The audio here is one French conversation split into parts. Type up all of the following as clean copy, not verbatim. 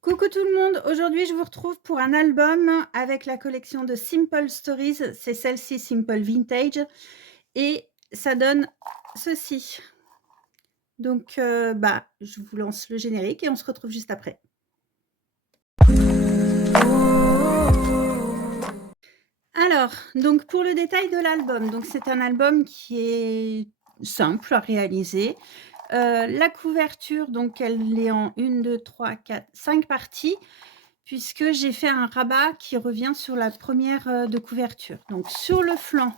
Coucou tout le monde, aujourd'hui je vous retrouve pour un album avec la collection de Simple Stories, c'est celle-ci Simple Vintage et ça donne ceci. Donc je vous lance le générique et on se retrouve juste après. Alors, donc pour le détail de l'album, donc c'est un album qui est simple à réaliser. La couverture, donc elle est en 1, 2, 3, 4, 5 parties, puisque j'ai fait un rabat qui revient sur la première de couverture. Donc sur le flanc,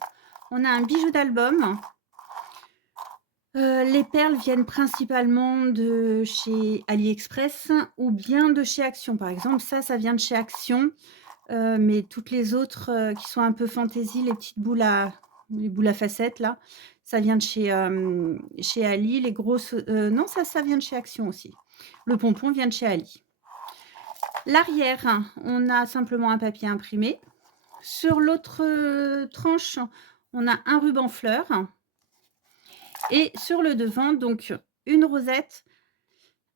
on a un bijou d'album. Les perles viennent principalement de chez AliExpress ou bien de chez Action. Par exemple, ça vient de chez Action, mais toutes les autres qui sont un peu fantaisie, les boules à facettes là, ça vient de chez Ali. Les grosses, non, ça vient de chez Action aussi. Le pompon vient de chez Ali. L'arrière, on a simplement un papier imprimé. Sur l'autre tranche, on a un ruban fleur. Et sur le devant, donc une rosette,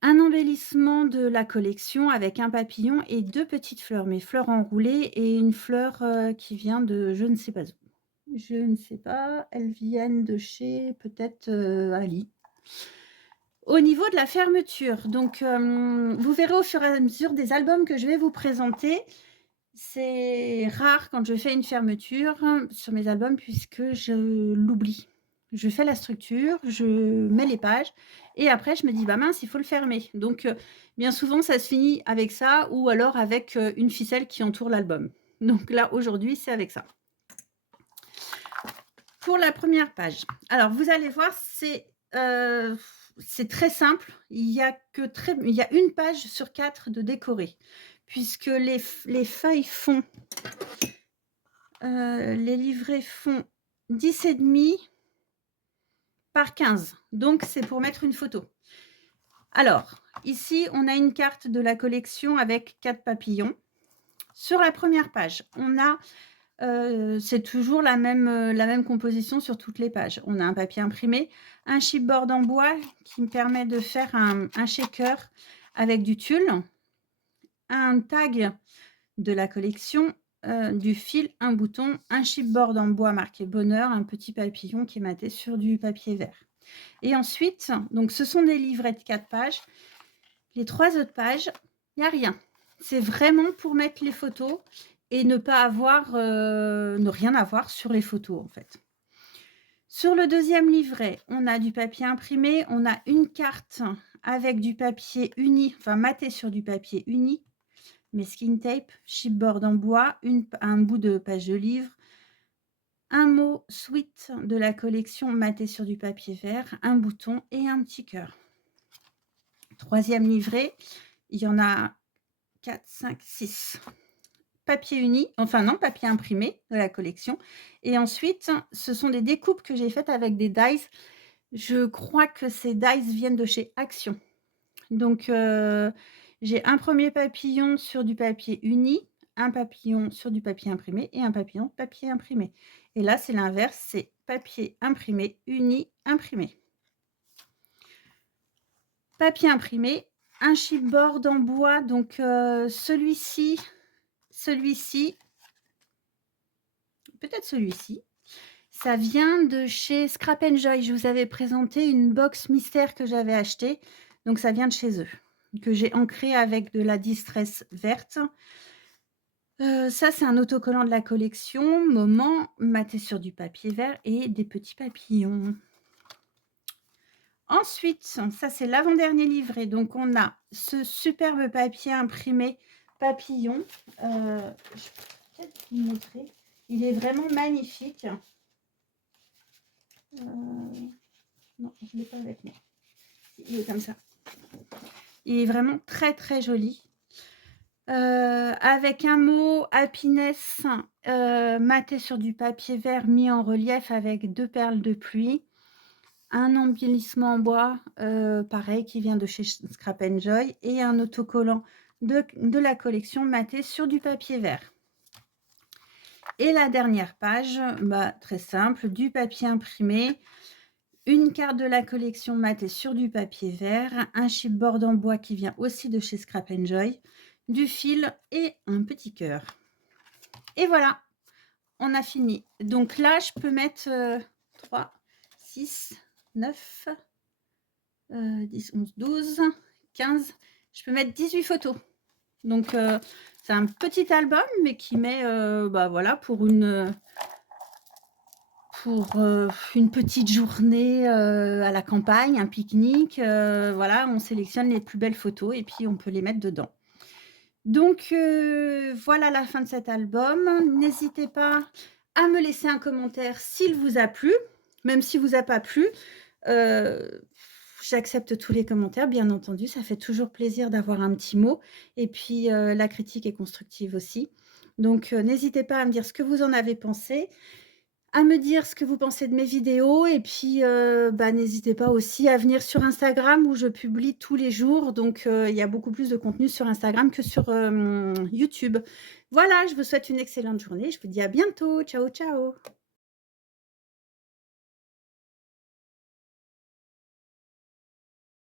un embellissement de la collection avec un papillon et 2 petites fleurs, mais fleurs enroulées et une fleur qui vient de je ne sais pas où. Je ne sais pas, elles viennent de chez peut-être Ali. Au niveau de la fermeture, donc vous verrez au fur et à mesure des albums que je vais vous présenter. C'est rare quand je fais une fermeture sur mes albums puisque je l'oublie. Je fais la structure, je mets les pages et après je me dis: «Bah mince, il faut le fermer». Donc bien souvent ça se finit avec ça ou alors avec une ficelle qui entoure l'album. Donc là, aujourd'hui, c'est avec ça. Pour la première page, alors vous allez voir, c'est très simple. Il y a une page sur 4 de décorée puisque les feuilles font les livrets font 10,5 par 15, donc c'est pour mettre une photo. Alors, ici, on a une carte de la collection avec 4 papillons. Sur la première page, on a, c'est toujours la même composition sur toutes les pages. On a un papier imprimé, un chipboard en bois qui me permet de faire un shaker avec du tulle, un tag de la collection, du fil, un bouton, un chipboard en bois marqué bonheur, un petit papillon qui est maté sur du papier vert. Et ensuite, donc ce sont des livrets de 4 pages. Les 3 autres pages, il n'y a rien. C'est vraiment pour mettre les photos et ne rien avoir sur les photos en fait. Sur le deuxième livret, on a du papier imprimé, on a une carte avec du papier uni, enfin maté sur du papier uni, masking tape, chipboard en bois, un bout de page de livre, un mot sweet de la collection maté sur du papier vert, un bouton et un petit cœur. Troisième livret, il y en a 4, 5, 6. Papier uni, enfin non, papier imprimé de la collection. Et ensuite, ce sont des découpes que j'ai faites avec des dies. Je crois que ces dies viennent de chez Action. Donc, j'ai un premier papillon sur du papier uni, un papillon sur du papier imprimé et un papillon papier imprimé. Et là, c'est l'inverse, c'est papier imprimé, uni, imprimé. Papier imprimé, un chipboard en bois, donc celui-ci, peut-être celui-ci. Ça vient de chez Scrap Joy. Je vous avais présenté une box mystère que j'avais achetée, donc ça vient de chez eux, que j'ai ancré avec de la distress verte. Ça, c'est un autocollant de la collection Moment, maté sur du papier vert et des petits papillons. Ensuite, ça, c'est l'avant-dernier livret. Donc, on a ce superbe papier imprimé papillon. Je vais peut-être vous montrer. Il est vraiment magnifique. Non, je ne l'ai pas avec moi. Il est comme ça. Il est vraiment très, très joli. Avec un mot happiness maté sur du papier vert mis en relief avec 2 perles de pluie. Un embellissement en bois, pareil, qui vient de chez Scrap Joy et un autocollant de la collection maté sur du papier vert. Et la dernière page, très simple, du papier imprimé, une carte de la collection matée sur du papier vert, un chipboard en bois qui vient aussi de chez Scrap Enjoy, du fil et un petit cœur. Et voilà, on a fini. Donc là, je peux mettre 3, 6, 9, 10, 11, 12, 15. Je peux mettre 18 photos. Donc, c'est un petit album, mais qui met, bah, voilà, pour une petite journée, à la campagne, un pique-nique, voilà, on sélectionne les plus belles photos et puis on peut les mettre dedans. Donc, voilà la fin de cet album. N'hésitez pas à me laisser un commentaire s'il vous a plu, même s'il vous a pas plu, heu, j'accepte tous les commentaires, bien entendu, ça fait toujours plaisir d'avoir un petit mot et puis, la critique est constructive aussi. Donc, n'hésitez pas à me dire ce que vous en avez pensé, à me dire ce que vous pensez de mes vidéos et puis, bah, n'hésitez pas aussi à venir sur Instagram où je publie tous les jours. Donc, il y a beaucoup plus de contenu sur Instagram que sur, YouTube. Voilà, je vous souhaite une excellente journée. Je vous dis à bientôt. Ciao, ciao.